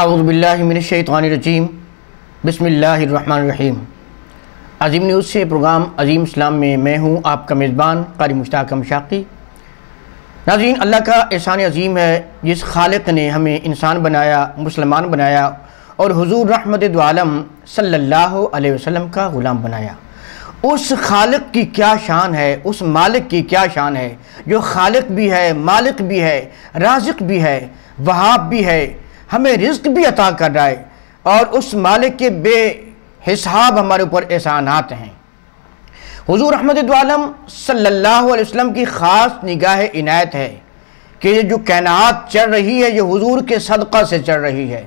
اعوذ باللہ من الشیطان الرجیم بسم اللہ الرحمن الرحیم۔ عظیم نیوز سے پروگرام عظیم اسلام میں میں ہوں آپ کا میزبان قاری مشتاق مشاقی۔ ناظرین، اللہ کا احسان عظیم ہے جس خالق نے ہمیں انسان بنایا، مسلمان بنایا اور حضور رحمت دو عالم صلی اللہ علیہ وسلم کا غلام بنایا۔ اس خالق کی کیا شان ہے، اس مالک کی کیا شان ہے جو خالق بھی ہے، مالک بھی ہے، رازق بھی ہے، وہاب بھی ہے، ہمیں رزق بھی عطا کر رہا ہے، اور اس مالک کے بے حساب ہمارے اوپر احسانات ہیں۔ حضور رحمت دو عالم صلی اللہ علیہ وسلم کی خاص نگاہ عنایت ہے کہ یہ جو کائنات چل رہی ہے یہ حضور کے صدقہ سے چل رہی ہے۔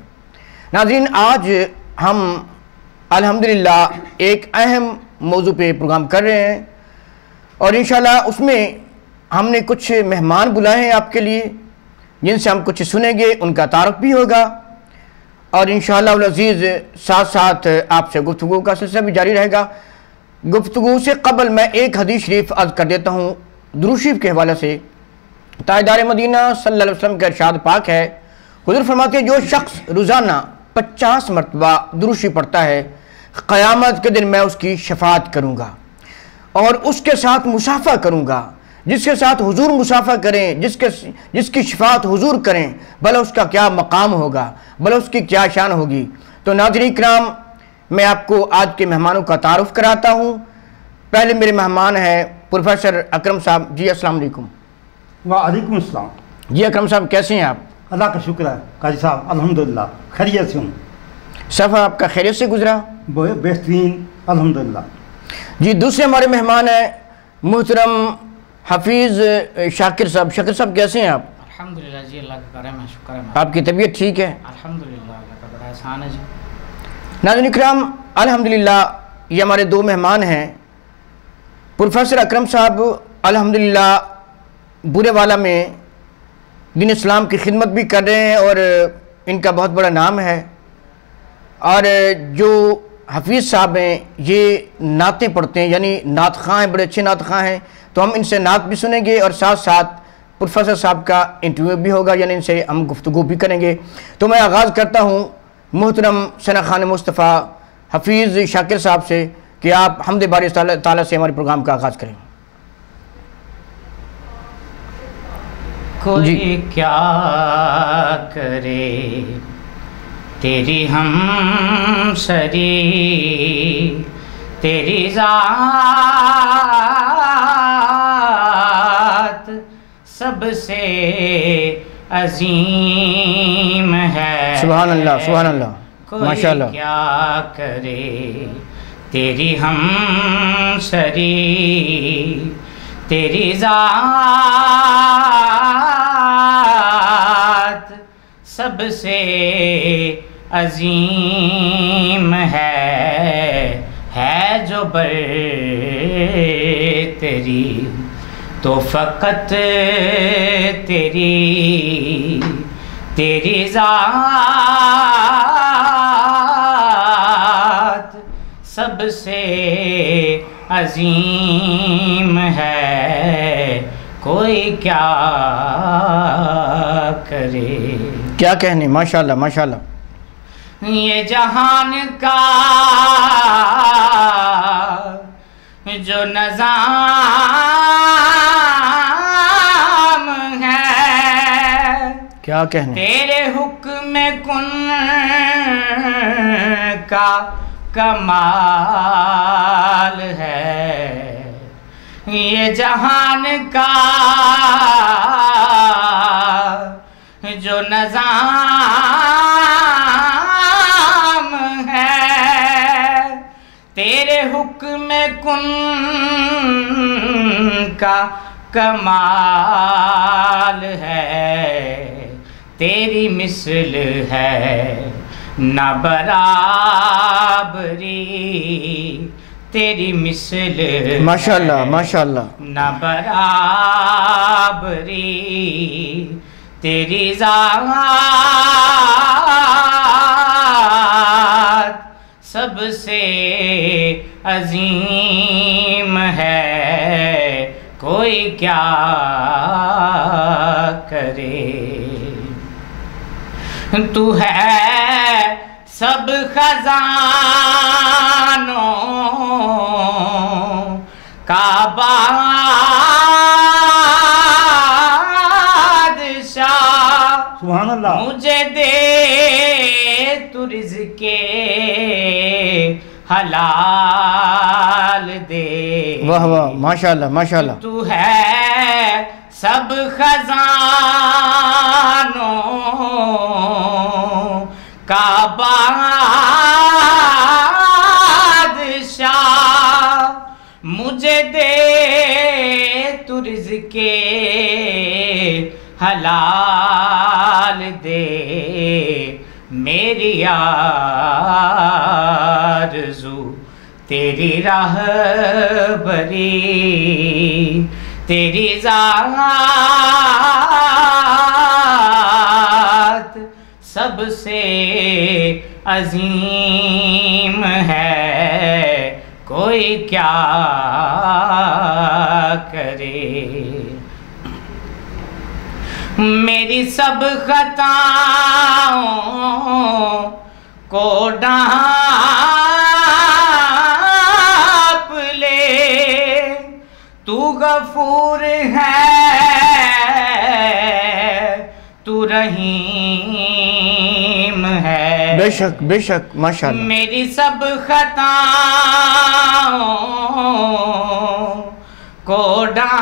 ناظرین، آج ہم الحمدللہ ایک اہم موضوع پہ پروگرام کر رہے ہیں، اور انشاءاللہ اس میں ہم نے کچھ مہمان بلائے ہیں آپ کے لیے جن سے ہم کچھ سنیں گے، ان کا تعارف بھی ہوگا، اور انشاءاللہ العزیز ساتھ ساتھ آپ سے گفتگو کا سلسلہ بھی جاری رہے گا۔ گفتگو سے قبل میں ایک حدیث شریف عرض کر دیتا ہوں درود شریف کے حوالے سے۔ تاجدار مدینہ صلی اللہ علیہ وسلم کا ارشاد پاک ہے، حضور فرماتے ہیں جو شخص روزانہ 50 مرتبہ درود شریف پڑھتا ہے، قیامت کے دن میں اس کی شفاعت کروں گا اور اس کے ساتھ مصافحہ کروں گا۔ جس کے ساتھ حضور مصافحہ کریں، جس کی شفاعت حضور کریں، بھلا اس کا کیا مقام ہوگا، بھلا اس کی کیا شان ہوگی۔ تو ناظرین کرام، میں آپ کو آج کے مہمانوں کا تعارف کراتا ہوں۔ پہلے میرے مہمان ہیں پروفیسر اکرم صاحب۔ جی السلام علیکم۔ وعلیکم السلام۔ جی اکرم صاحب، کیسے ہیں آپ؟ اللہ کا شکر ہے قاضی صاحب، الحمدللہ خیریت سے ہوں۔ سفر آپ کا خیریت سے گزرا؟ بہترین الحمدللہ۔ جی دوسرے ہمارے مہمان ہیں محترم حفیظ شاکر صاحب۔ شاکر صاحب کیسے ہیں آپ؟ الحمدللہ جی، اللہ کا کرم ہے، شکر ہے۔ آپ کی طبیعت ٹھیک ہے؟ الحمدللہ، اللہ کا بڑا احسان ہے جی۔ ناظرین کرام، الحمدللہ یہ ہمارے دو مہمان ہیں۔ پروفیسر اکرم صاحب الحمدللہ بورے والا میں دین اسلام کی خدمت بھی کر رہے ہیں اور ان کا بہت بڑا نام ہے، اور جو حفیظ صاحب ہیں یہ نعتیں پڑھتے ہیں، یعنی نعت خواں ہیں، بڑے اچھے نعت خواں ہیں۔ تو ہم ان سے نعت بھی سنیں گے اور ساتھ ساتھ پروفیسر صاحب کا انٹرویو بھی ہوگا، یعنی ان سے ہم گفتگو بھی کریں گے۔ تو میں آغاز کرتا ہوں محترم ثنا خان مصطفیٰ حفیظ شاکر صاحب سے کہ آپ حمد باری تعالیٰ سے ہمارے پروگرام کا آغاز کریں۔ کوئی کیا کرے تیری ہم سری، تیری ذات سب سے عظیم ہے۔ سبحان اللہ، سبحان اللہ، ماشاء اللہ۔ کوئی کیا کرے تیری ہم سری، تیری ذات سب سے عظیم ہے جو تیری تو فقط تیری ذات سب سے عظیم ہے، کوئی کیا کرے۔ کیا کہنے، ماشاءاللہ ماشاءاللہ۔ یہ جہان کا جو نظام ہے، کیا کہنے، تیرے حکم کن کا کمال ہے۔ یہ جہان کا جو نظام ہے، تیرے حکم کن کا کمال ہے۔ تیری مثل ہے نہ برابری، تیری مثل ماشاءاللہ ماشاءاللہ، نہ برابری، تیری ذات سب سے عظیم ہے، کوئی کیا کرے۔ تو ہے سب خزانوں کا بادشاہ سبحان اللہ مجھے دے تو رزق حلال دے واہ واہ ماشاءاللہ ماشاءاللہ تو ہے سب خزانوں کا بادشاہ مجھے دے تو رزق حلال دے میری آرزو تیری راہبری تیری ذات سب سے عظیم ہے کوئی کیا کرے میری سب خطاؤں کو ڈھانپ لے تو غفور ہے تو رحیم ہے بے شک ماشاءاللہ میری سب خطاؤں کو ڈھانپ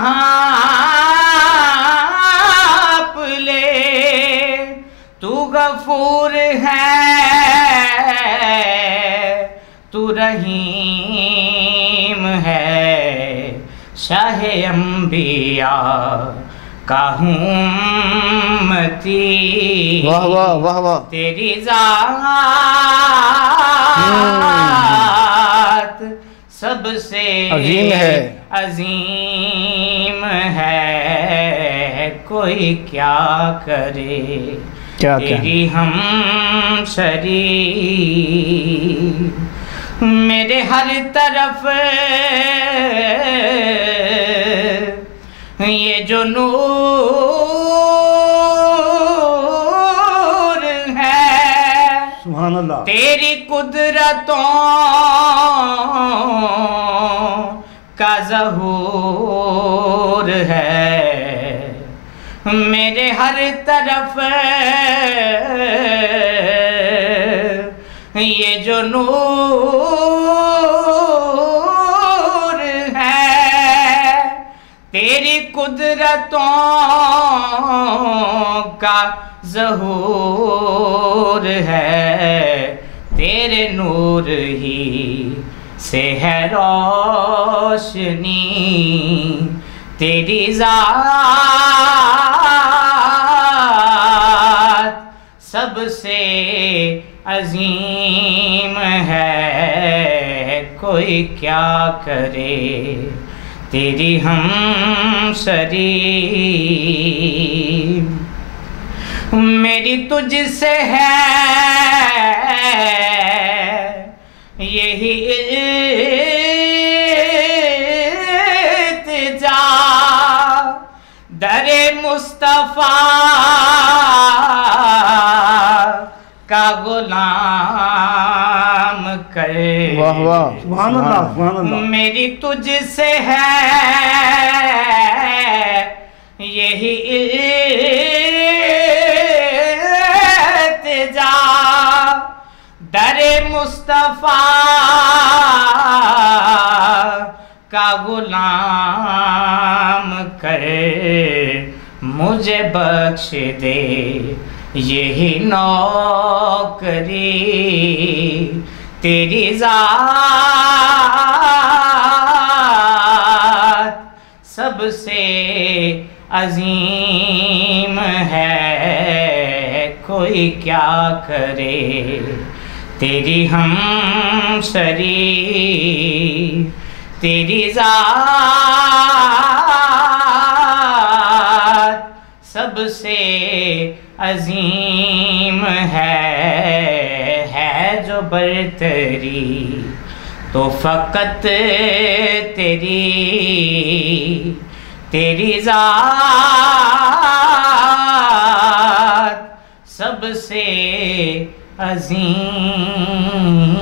لے تو غفور ہے تو رحیم ہے شاہ انبیاء کا ہوں امتی واہ واہ واہ واہ تیری ذات سب سے عظیم ہے کوئی کیا کرے تیری ہم شری میرے ہر طرف یہ جو نور ہے سبحان اللہ تیری قدرتوں کا ظہور ہے میرے ہر طرف یہ جو نور ہے تیری قدرتوں کا ظہور ہے تیرے نور ہی سے ہے روشنی تیری ذات سب سے عظیم ہے کوئی کیا کرے تیری ہم سری میری تجھ سے ہے یہی التجا در مصطفیٰ کا غلام کر واہ واہ سبحان اللہ سبحان اللہ میری تجھ سے ہے یہی التجا در مصطفیٰ کا غلام کر مجھے بخش دے یہی نوکری تیری ذات سب سے عظیم ہے کوئی کیا کرے تیری ہم سری تیری ذات سب سے عظیم ہے جو برتری تو فقط تیری ذات سب سے عظیم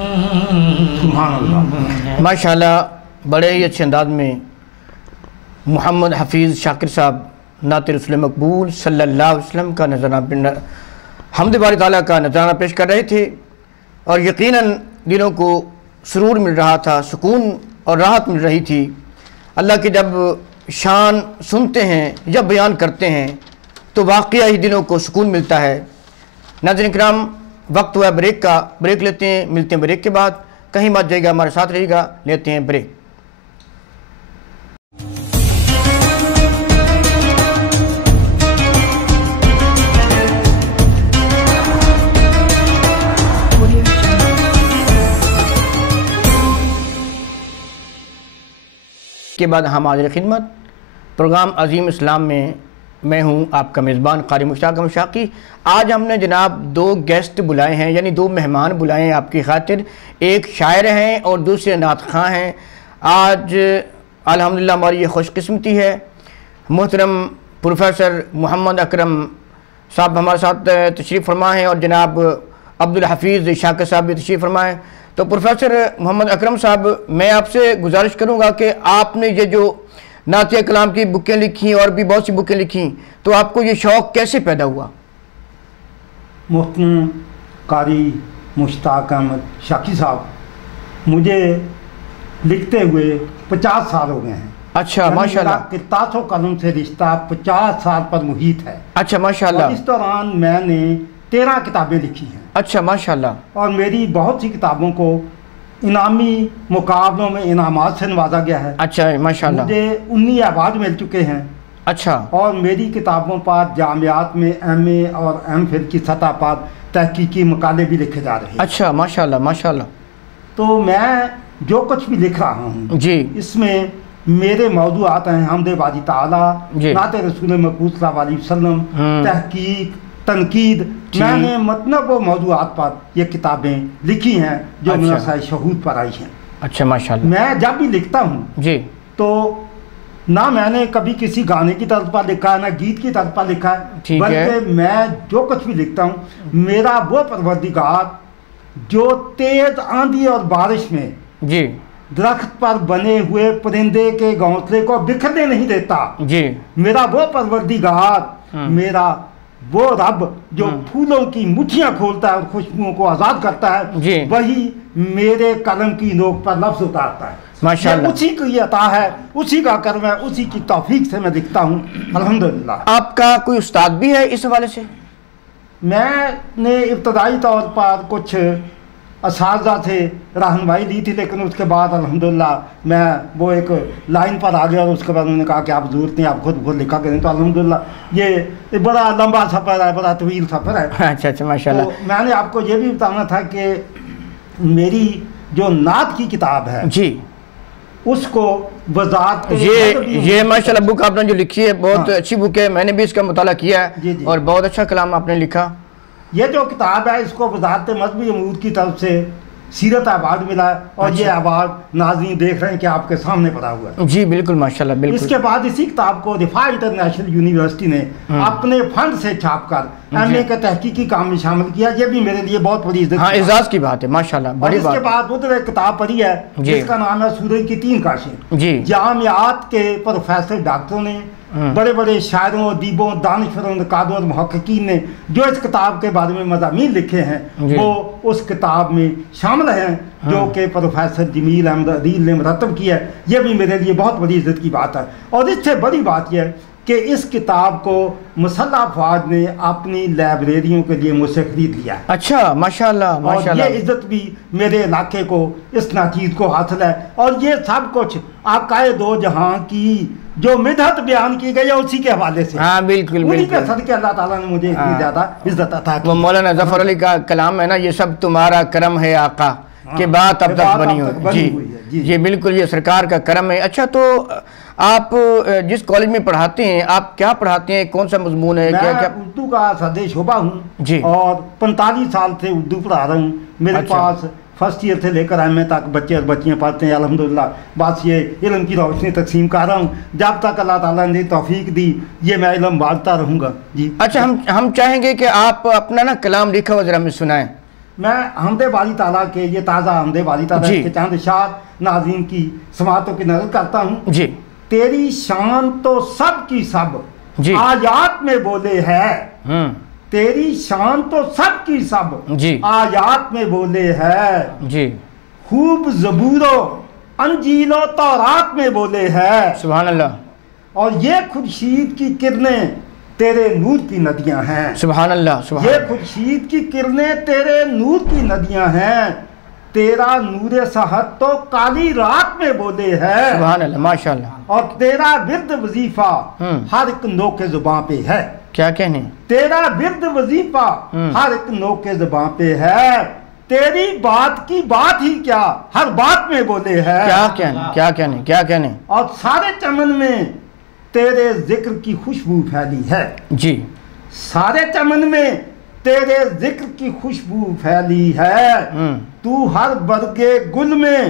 سبحان اللہ۔ ہے۔ ماشاءاللہ بڑے ہی اچھے انداز میں محمد حفیظ شاکر صاحب نعت رسول مقبول صلی اللہ علیہ وسلم کا نذرانہ حمد باری تعالیٰ کا نذرانہ پیش کر رہے تھے، اور یقیناً دلوں کو سرور مل رہا تھا، سکون اور راحت مل رہی تھی۔ اللہ کی جب شان سنتے ہیں، جب بیان کرتے ہیں تو واقعہ ہی دلوں کو سکون ملتا ہے۔ ناظرین کرام، وقت ہوا ہے بریک کا، بریک لیتے ہیں، ملتے ہیں بریک کے بعد۔ کہیں مت جائے گا، ہمارے ساتھ رہے گا، لیتے ہیں بریک۔ کے بعد ہم حاضر خدمت پروگرام عظیم اسلام میں میں ہوں آپ کا میزبان قاری مشتاق مشاقی۔ آج ہم نے جناب دو گیسٹ بلائے ہیں، یعنی دو مہمان بلائے ہیں آپ کی خاطر، ایک شاعر ہیں اور دوسرے نعت خواں ہیں۔ آج الحمدللہ ہماری یہ خوش قسمتی ہے، محترم پروفیسر محمد اکرم صاحب ہمارے ساتھ تشریف فرما ہیں، اور جناب عبدالحفیظ شاکر صاحب بھی تشریف فرما ہیں۔ تو پروفیسر محمد اکرم صاحب، میں آپ سے گزارش کروں گا کہ آپ نے یہ جو نعتیہ کلام کی بکیں لکھی اور بھی بہت سی بکیں لکھی، تو آپ کو یہ شوق کیسے پیدا ہوا؟ محترم قاری مشتاق احمد شاکی صاحب، مجھے لکھتے ہوئے 50 سال ہو گئے ہیں۔ اچھا ماشاءاللہ۔ کتاب و قلم سے رشتہ 50 سال پر محیط ہے۔ اچھا ماشاءاللہ۔ اور اس دوران میں نے 13 کتابیں لکھی ہیں۔ اچھا ماشاءاللہ۔ اور میری بہت سی کتابوں کو انعامی مقابلوں میں انعامات سے نوازا گیا ہے۔ اچھا ماشاءاللہ۔ مجھے 19 ایوارڈ مل چکے ہیں، اچھا۔ اور میری کتابوں پر جامعات میں MA اور MPhil کی سطح پر تحقیقی مقالے بھی لکھے جا رہے ہیں۔ اچھا ماشاءاللہ ماشاءاللہ۔ تو میں جو کچھ بھی لکھ رہا ہوں جی اس میں میرے موضوعات ہیں حمد باری تعالیٰ، جی۔ نعت رسول مقبول صلی اللہ علیہ وسلم، تحقیق، تنقید۔ جی۔ میں نے مطلب و موضوعات پر یہ کتابیں لکھی ہیں جو اچھا۔ منصۂ شہود پر آئی ہیں۔ اچھا ماشاءاللہ۔ میں جب بھی لکھتا ہوں جی تو نہ میں نے کبھی کسی گانے کی طرز پر لکھا ہے، نہ گیت کی طرز پر لکھا ہے، ٹھیک ہے۔ بلکہ میں جو کچھ بھی لکھتا ہوں میرا وہ پروردگار جو تیز آندھی اور بارش میں جی درخت پر بنے ہوئے پرندے کے گھونسلے کو بکھرنے نہیں دیتا، جی میرا وہ پروردگار، میرا وہ رب جو پھولوں کی مٹھیاں کھولتا ہے اور خوشبوؤں کو آزاد کرتا ہے، جی۔ وہی میرے قلم کی نوک پر لفظ اتارتا ہے۔ ماشاءاللہ۔ یہ اسی کی عطا ہے، اسی کا کرم ہے، اسی کی توفیق سے میں لکھتا ہوں الحمدللہ۔ آپ کا کوئی استاد بھی ہے اس حوالے سے؟ میں نے ابتدائی طور پر کچھ اساتذہ سے رہنمائی دی تھی، لیکن اس کے بعد الحمدللہ میں وہ ایک لائن پر آ گیا، اور اس کے بعد انہوں نے کہا کہ آپ ضرورت نہیں، آپ خود لکھا کریں۔ تو الحمدللہ یہ بڑا لمبا سفر ہے، بڑا طویل سفر ہے۔ اچھا اچھا ماشاءاللہ۔ تو میں نے آپ کو یہ بھی بتانا تھا کہ میری جو نعت کی کتاب ہے جی اس کو وضاحت یہ ماشاءاللہ بک آپ نے جو لکھی ہے بہت اچھی بک ہے، میں نے بھی اس کا مطالعہ کیا ہے، جی جی۔ اور بہت اچھا کلام آپ نے لکھا۔ یہ جو کتاب ہے اس کو وزارت مذہبی امور کی طرف سے سیرت ایوارڈ ملا ہے، اور یہ ایوارڈ ناظرین دیکھ رہے ہیں کہ آپ کے سامنے پڑا ہوا ہے۔ جی بالکل ماشاءاللہ اس بالکل۔ کے بعد اسی کتاب کو رفاع انٹرنیشنل یونیورسٹی نے اپنے فنڈ سے چھاپ کر MA کے تحقیقی کام میں شامل کیا، یہ بھی میرے لیے بہت بڑی عزت ہاں کی بات ہے۔ اعزاز کی بات ہے ماشاءاللہ، اور بڑی اس بات کے ہے۔ بعد ادھر ایک کتاب پڑھی ہے جی۔ جس کا نام ہے سورج کی 3 کاشیں۔ جی جامعات کے پروفیسر ڈاکٹروں نے، بڑے بڑے شاعروں، ادیبوں، دانشوروں، نقادوں اور محققین نے جو اس کتاب کے بارے میں مضامین لکھے ہیں وہ اس کتاب میں شامل ہیں، جو کہ پروفیسر جمیل احمد عدیل نے مرتب کیا ہے۔ یہ بھی میرے لیے بہت بڑی عزت کی بات ہے، اور اس سے بڑی بات یہ ہے کہ اس کتاب کو مسلح افواج نے اپنی لائبریریوں کے لیے مجھ سے خرید لیا ہے۔ اچھا ماشاءاللہ اور ماشاءاللہ۔ یہ عزت بھی میرے علاقے کو، اس ناچیز کو حاصل ہے، اور یہ سب کچھ آقائے دو جہاں کی جو مدحت بیان کی گئی ہے اسی کے حوالے سے، ہاں بالکل انہی کے بالکل۔ صدقے اللہ تعالیٰ نے مجھے اتنی زیادہ عزت عطا کی۔ وہ مولانا ظفر علی کا کلام ہے نا، یہ سب تمہارا کرم ہے آقا کہ بات اب تک بنی ہوئی۔ جی یہ بالکل یہ سرکار کا کرم ہے۔ اچھا تو آپ جس کالج میں پڑھاتے ہیں آپ کیا پڑھاتے ہیں، کون سا مضمون ہے؟ میں کیا کیا؟ اردو کا صدر شعبہ ہوں جی۔ اور 45 سال سے اردو پڑھا رہا ہوں۔ میرے اچھا۔ پاس فرسٹ ایئر سے لے کر MA تک بچے اور بچیاں پڑھتے ہیں الحمدللہ۔ بس یہ علم کی روشنی تقسیم کر رہا ہوں، جب تک اللہ تعالیٰ نے توفیق دی یہ میں علم بانٹتا رہوں گا۔ جی اچھا ہم چاہیں گے کہ آپ اپنا نا کلام لکھا ہوا ذرا ہمیں سنائیں۔ میں حمد باری تعالیٰ کے یہ تازہ حمد باری تعالیٰ جی کے چند اشعار ناظرین کی سماعتوں کی نظر کرتا ہوں. جی تیری شان تو سب کی سب جی آیات میں بولے ہے. تیری شان تو سب کی سب جی آیات میں بولے ہے. جی خوب زبور و انجیل و تورات میں بولے ہے. سبحان اللہ. اور یہ خورشید کی کرنیں تیرے نور کی ندیاں ہیں. سبحان اللہ. سبحان یہ اللہ. خورشید کی کرنیں تیرے نور کی ندیاں ہیں. تیرا نور صحت تو کالی رات میں بولے ہے. سبحان اللہ. ماشاء اللہ. اور تیرا ورد وظیفہ ہر ایک نوک زباں پہ ہے. کیا کہنے. تیرا ورد وظیفہ ہر ایک نوک زباں پہ ہے. تیری بات کی بات ہی کیا ہر بات میں بولے ہے. کیا کہنے. کیا کہنے. کیا کہنے. اور سارے چمن میں تیرے ذکر کی خوشبو پھیلی ہے. جی سارے چمن میں تیرے ذکر کی خوشبو پھیلی ہے. تو ہر برگے گل میں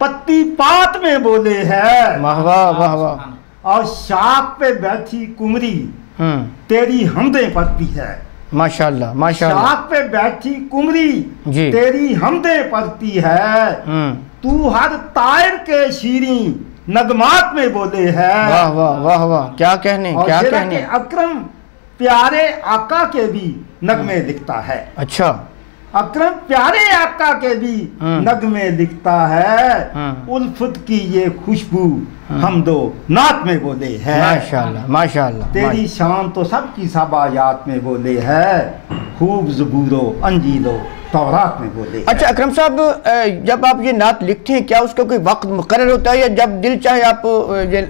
پتی پات میں بولے ہے. واہ واہ واہ واہ. اور شاخ پہ بیٹھی کمری تیری حمدیں پڑھتی ہے. ماشاء اللہ. ماشاء اللہ. شاخ پہ بیٹھی کمری جی تیری حمدیں پڑھتی ہے. تو ہر طائر کے شیریں نغمات میں بولے ہے. واہ واہ واہ واہ. کیا کہنے. اور کیا کہ کہنے. اکرم پیارے آقا کے بھی نغمے لکھتا ہے. اچھا. اکرم پیارے آقا کے بھی نغمے لکھتا ہے. الفت کی یہ خوشبو حمد و نعت میں بولے ہے. ماشاء اللہ. ماشاء اللہ. تیری شان تو سب کی سب آیات میں بولے ہے. خوب زبور و انجیل و تورات میں بولے. اچھا اکرم صاحب، جب آپ یہ نعت لکھتے ہیں کیا اس کا کوئی وقت مقرر ہوتا ہے یا جب دل چاہے آپ یہ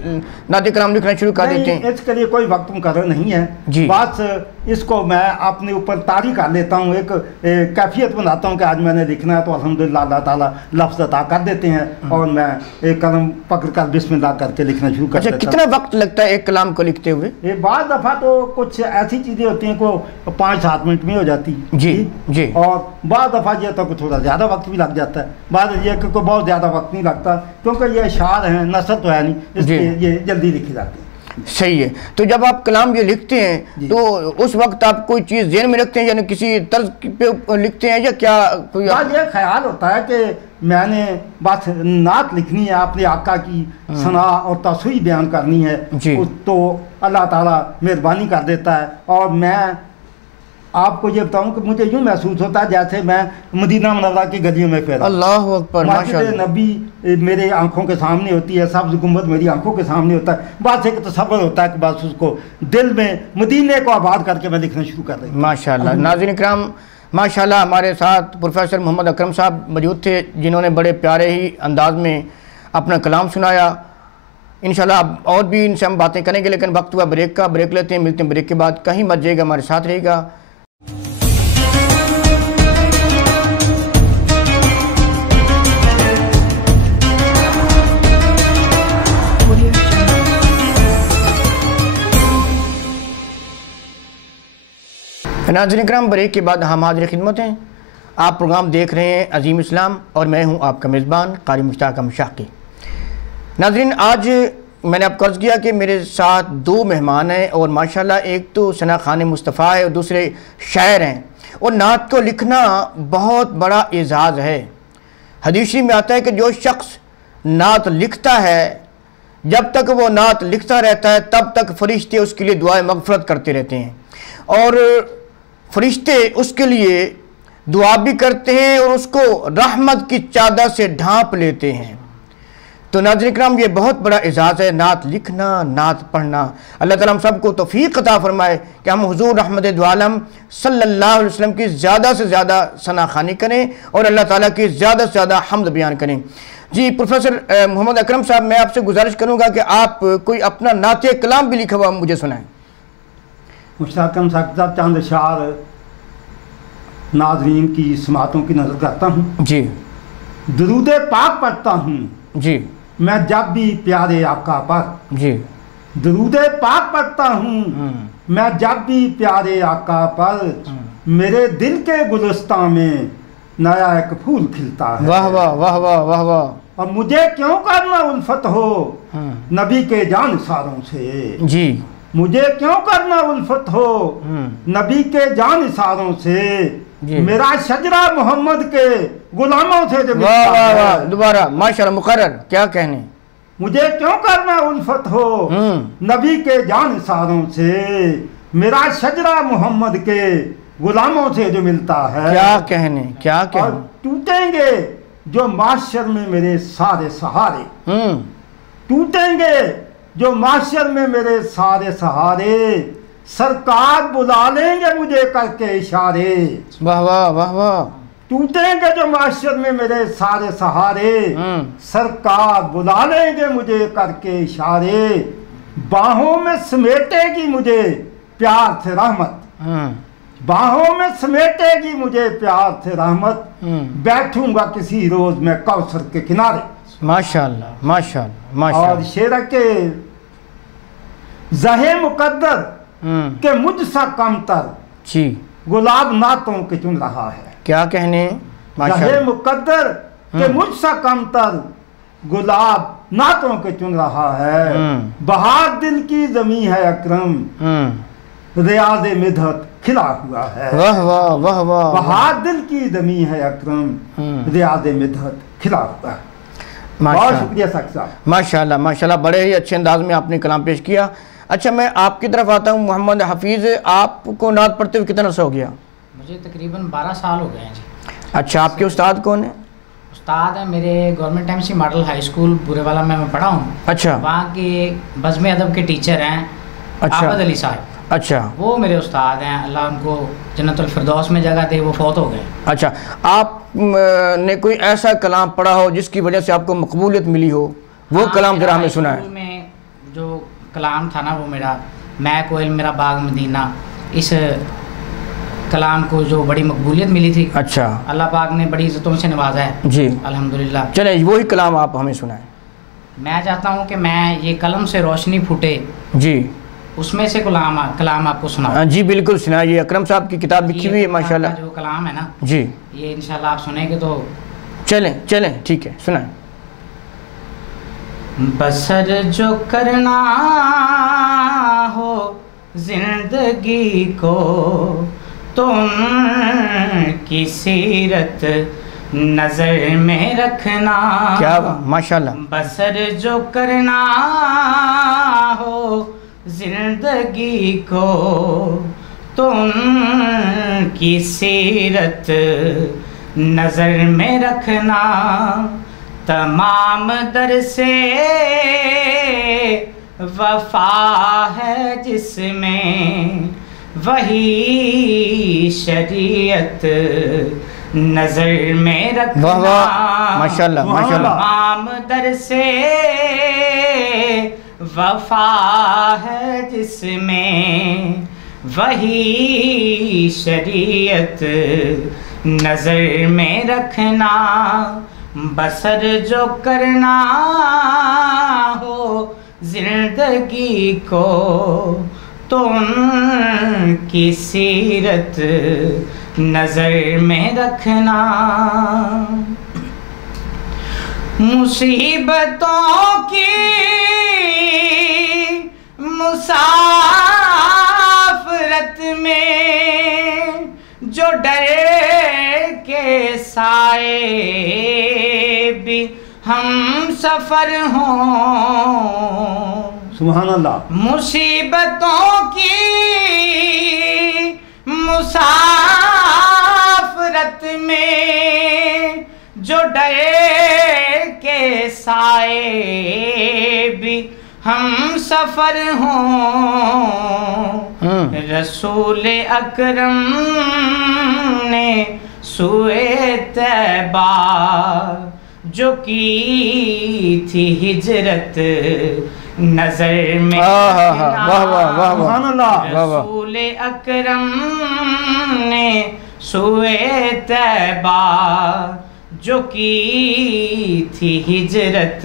نعت کلام لکھنا شروع کر دیتے ہیں؟ اس کے لیے کوئی وقت مقرر نہیں ہے. جی. بس اس کو میں اپنے اوپر طاری کر لیتا ہوں، ایک کیفیت بناتا ہوں کہ آج میں نے لکھنا ہے تو الحمدللہ اللہ تعالیٰ لفظ عطا کر دیتے ہیں اور میں ایک قلم پکڑ کر بسم اللہ کر کے لکھنا شروع کر دیتا ہوں. اچھا کتنا وقت لگتا ہے ایک کلام کو لکھتے ہوئے؟ بعض دفعہ تو کچھ ایسی چیزیں ہوتی ہیں کو 5-7 منٹ میں ہو جاتی. جی جی. اور بعض دفعہ یہ تو تھوڑا زیادہ وقت بھی لگ جاتا ہے. بعض یہ کہ کوئی بہت زیادہ وقت نہیں لگتا کیونکہ یہ اشعار ہیں، نثر تو ہے نہیں، اس لیے یہ جلدی لکھی جاتی ہے. صحیح ہے. تو جب آپ کلام یہ لکھتے ہیں تو اس وقت آپ کوئی چیز ذہن میں رکھتے ہیں یعنی کسی طرز پہ لکھتے ہیں یا کیا کوئی؟ یہ خیال ہوتا ہے کہ میں نے بس نعت لکھنی ہے، اپنے آقا کی ثنا اور تصویر بیان کرنی ہے. تو اللہ تعالیٰ مہربانی کر دیتا ہے. اور میں آپ کو یہ بتاؤں کہ مجھے یوں محسوس ہوتا ہے جیسے میں مدینہ منورہ کی گلیوں میں پھر اللہ اکبر. مسجد نبی میرے آنکھوں کے سامنے ہوتی ہے، سبز گنبد میری آنکھوں کے سامنے ہوتا ہے. بس ایک تصور ہوتا ہے کہ بس اس کو دل میں مدینے کو آباد کر کے میں لکھنا شروع کر دیں. ماشاء اللہ. ناظرین کرام ماشاء اللہ ہمارے ساتھ پروفیسر محمد اکرم صاحب موجود تھے جنہوں نے بڑے پیارے ہی انداز میں اپنا کلام سنایا. انشاءاللہ اب اور بھی ان سے ہم باتیں کریں گے لیکن وقت ہوا بریک کا. بریک لیتے ہیں، ملتے ہیں بریک کے بعد. کہیں مت جائے گا، ہمارے ساتھ رہے گا. ناظرین کرام بریک کے بعد ہم حاضر خدمت ہیں. آپ پروگرام دیکھ رہے ہیں عظیم اسلام اور میں ہوں آپ کا میزبان قاری مشتاق مشاقی. ناظرین آج میں نے آپ کو عرض کیا کہ میرے ساتھ 2 مہمان ہیں اور ماشاءاللہ ایک تو ثنا خان مصطفیٰ ہے اور دوسرے شاعر ہیں. اور نعت کو لکھنا بہت بڑا اعزاز ہے. حدیث میں آتا ہے کہ جو شخص نعت لکھتا ہے جب تک وہ نعت لکھتا رہتا ہے تب تک فرشتے اس کے لیے دعائیں مغفرت کرتے رہتے ہیں اور فرشتے اس کے لیے دعا بھی کرتے ہیں اور اس کو رحمت کی چادر سے ڈھانپ لیتے ہیں. تو ناظرین کرام یہ بہت بڑا اعزاز ہے نعت لکھنا، نعت پڑھنا. اللہ تعالیٰ ہم سب کو توفیق عطا فرمائے کہ ہم حضور رحمت دو عالم صلی اللہ علیہ وسلم کی زیادہ سے زیادہ ثنا خوانی کریں اور اللہ تعالیٰ کی زیادہ سے زیادہ حمد بیان کریں. جی پروفیسر محمد اکرم صاحب، میں آپ سے گزارش کروں گا کہ آپ کوئی اپنا نعت کلام بھی لکھا ہوا مجھے سنائیں. مشتاق صاحب چند اشعار ناظرین کی سماعتوں کی نظر کرتا ہوں. جی. درود پاک پڑھتا ہوں جی میں جب بھی پیارے آقا پر. جی. درود پاک پڑھتا ہوں میں جب بھی پیارے آقا پر. میرے دل کے گلستان میں نیا ایک پھول کھلتا ہے. واہ واہ واہ واہ واہ واہ. اور مجھے کیوں کرنا الفت ہو نبی کے جان نثاروں سے. جی. مجھے کیوں کرنا الفت ہو نبی کے جان نثاروں سے. میرا شجرہ محمد کے غلاموں سے جو واہ ملتا واہ ہے، واہ، دوبارہ ماشاءاللہ مقرر، کیا کہنے. مجھے کیوں کرنا الفت ہو نبی کے جانثاروں سے، میرا شجرہ محمد کے غلاموں سے جو ملتا ہے. کیا کہنے، کیا اور کہنے. ٹوٹیں گے جو معاشر میں میرے سارے سہارے، ٹوٹیں گے جو معاشر میں میرے سارے سہارے، سرکار بلا لیں گے مجھے کر کے اشارے. واہ واہ واہ واہ. ٹوٹیں گے جو معاشر میں میرے سارے سہارے، سرکار بلا لیں گے مجھے کر کے اشارے. باہوں میں سمیٹے گی مجھے پیار سے رحمت، باہوں میں سمیٹے گی مجھے پیار سے رحمت، بیٹھوں گا کسی روز میں کوثر کے کنارے. ماشاءاللہ ماشاءاللہ اور ماشاءاللہ. شعر کے زہے مقدر کہ مجھ سا کم تر جی گلاب نعتوں کے چن رہا ہے. کیا کہنے. زہے ماشاءاللہ. مقدر کہ مجھ سا کم تر گلاب نعتوں کے چن رہا ہے. بہار دل کی زمین ہے اکرم، ریاض مدحت کھلا ہوا ہے. واہ واہ واہ واہ. بہار دل کی زمین ہے اکرم، ریاض مدحت کھلا ہوا ہے. بہت ماشاءاللہ شکریہ ساقی صاحب. ماشاءاللہ ماشاءاللہ، بڑے ہی اچھے انداز میں آپ نے کلام پیش کیا. اچھا میں آپ کی طرف آتا ہوں محمد حفیظ، آپ کو نعت پڑھتے ہوئے کتنا عرصہ ہو گیا؟ مجھے تقریباً 12 سال ہو گئے ہیں جی. اچھا آپ کے استاد کون ہیں؟ استاد ہیں میرے government MC model high school Burewala میں پڑھا ہوں. اچھا وہاں کے بزم ادب کے ٹیچر ہیں اچھا. عابد علی صاحب، اچھا وہ میرے استاد ہیں. اللہ ان کو جنت الفردوس میں جگہ دے، وہ فوت ہو گئے. اچھا آپ نے کوئی ایسا کلام پڑھا ہو جس کی وجہ سے آپ کو مقبولیت ملی ہو، وہ کلام ذرا ہمیں سنائیں. اسکول میں جو کلام تھا نا وہ میرا میں کوئل میرا باغ مدینہ، اس کلام کو جو بڑی مقبولیت ملی تھی. اچھا اللہ پاک نے بڑی عزتوں سے نوازا ہے جی. الحمدللہ. چلیں وہی کلام آپ ہمیں سنائیں. میں چاہتا ہوں کہ میں یہ قلم سے روشنی پھوٹے، جی اس میں سے کلام آپ کو سناؤں. جی بالکل سنائیے. اکرم صاحب کی کتاب لکھی ہوئی ہے ماشاءاللہ. جو کلام ہے نا جی یہ انشاءاللہ آپ سنیں گے تو. چلیں چلیں ٹھیک ہے سنائیں. بسر جو کرنا ہو زندگی کو تم کی سیرت نظر میں رکھنا. کیا ماشاءاللہ. بسر جو کرنا ہو زندگی کو تم کی سیرت نظر میں رکھنا. تمام در سے وفا ہے جس میں وہی شریعت نظر میں رکھنا. واہ واہ ماشاءاللہ ماشاءاللہ. تمام در سے وفا ہے جس میں وہی شریعت نظر میں رکھنا. بسر جو کرنا ہو زندگی کو تم کی سیرت نظر میں رکھنا. مصیبتوں کی مسافرت میں جو ڈر کے سائے بھی ہم سفر ہوں. سبحان اللہ. مصیبتوں کی مسافرت میں جو ڈر کے سائے بھی ہم سفر ہوں. رسول اکرم نے سوئے طیبہ جو کی تھی ہجرت نظر میں رکھنا. سبحان اللہ. رسول اکرم نے سوئے طیبہ جو کی تھی ہجرت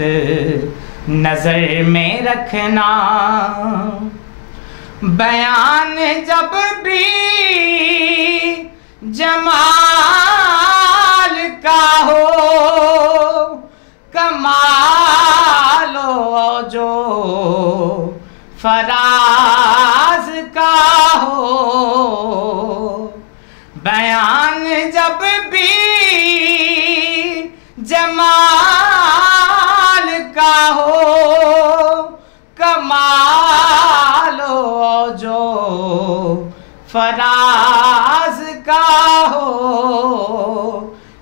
نظر میں رکھنا. بیان جب بھی جمال کا ہو کمال ہو جو فراز کا ہو. بیان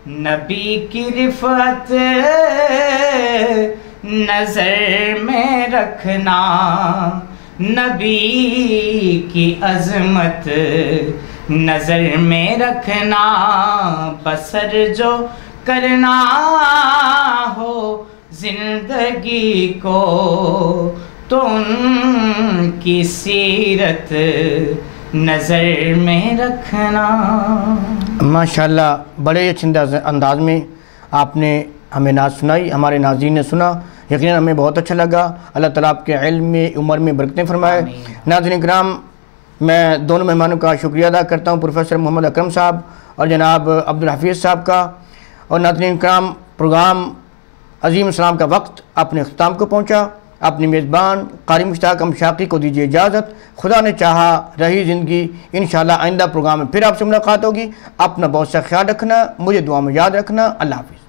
نبی کی رفعت نظر میں رکھنا، نبی کی عظمت نظر میں رکھنا، بسر جو کرنا ہو زندگی کو تو ان کی سیرت نظر میں رکھنا۔ ماشاءاللہ بڑے اچھے انداز میں آپ نے ہمیں نعت سنائی، ہمارے ناظرین نے سنا، یقیناً ہمیں بہت اچھا لگا۔ اللہ تعالیٰ آپ کے علم میں، عمر میں برکتیں فرمائے۔ ناظرین کرام، میں دونوں مہمانوں کا شکریہ ادا کرتا ہوں، پروفیسر محمد اکرم صاحب اور جناب عبدالحفیظ صاحب کا۔ اور ناظرین کرام، پروگرام عظیم اسلام کا وقت اپنے اختتام کو پہنچا۔ اپنی میزبان قاری مشتاق امشاقی کو دیجیے اجازت۔ خدا نے چاہا رہی زندگی، انشاءاللہ آئندہ پروگرام میں پھر آپ سے ملاقات ہوگی۔ اپنا بہت سا خیال رکھنا، مجھے دعا میں یاد رکھنا۔ اللہ حافظ۔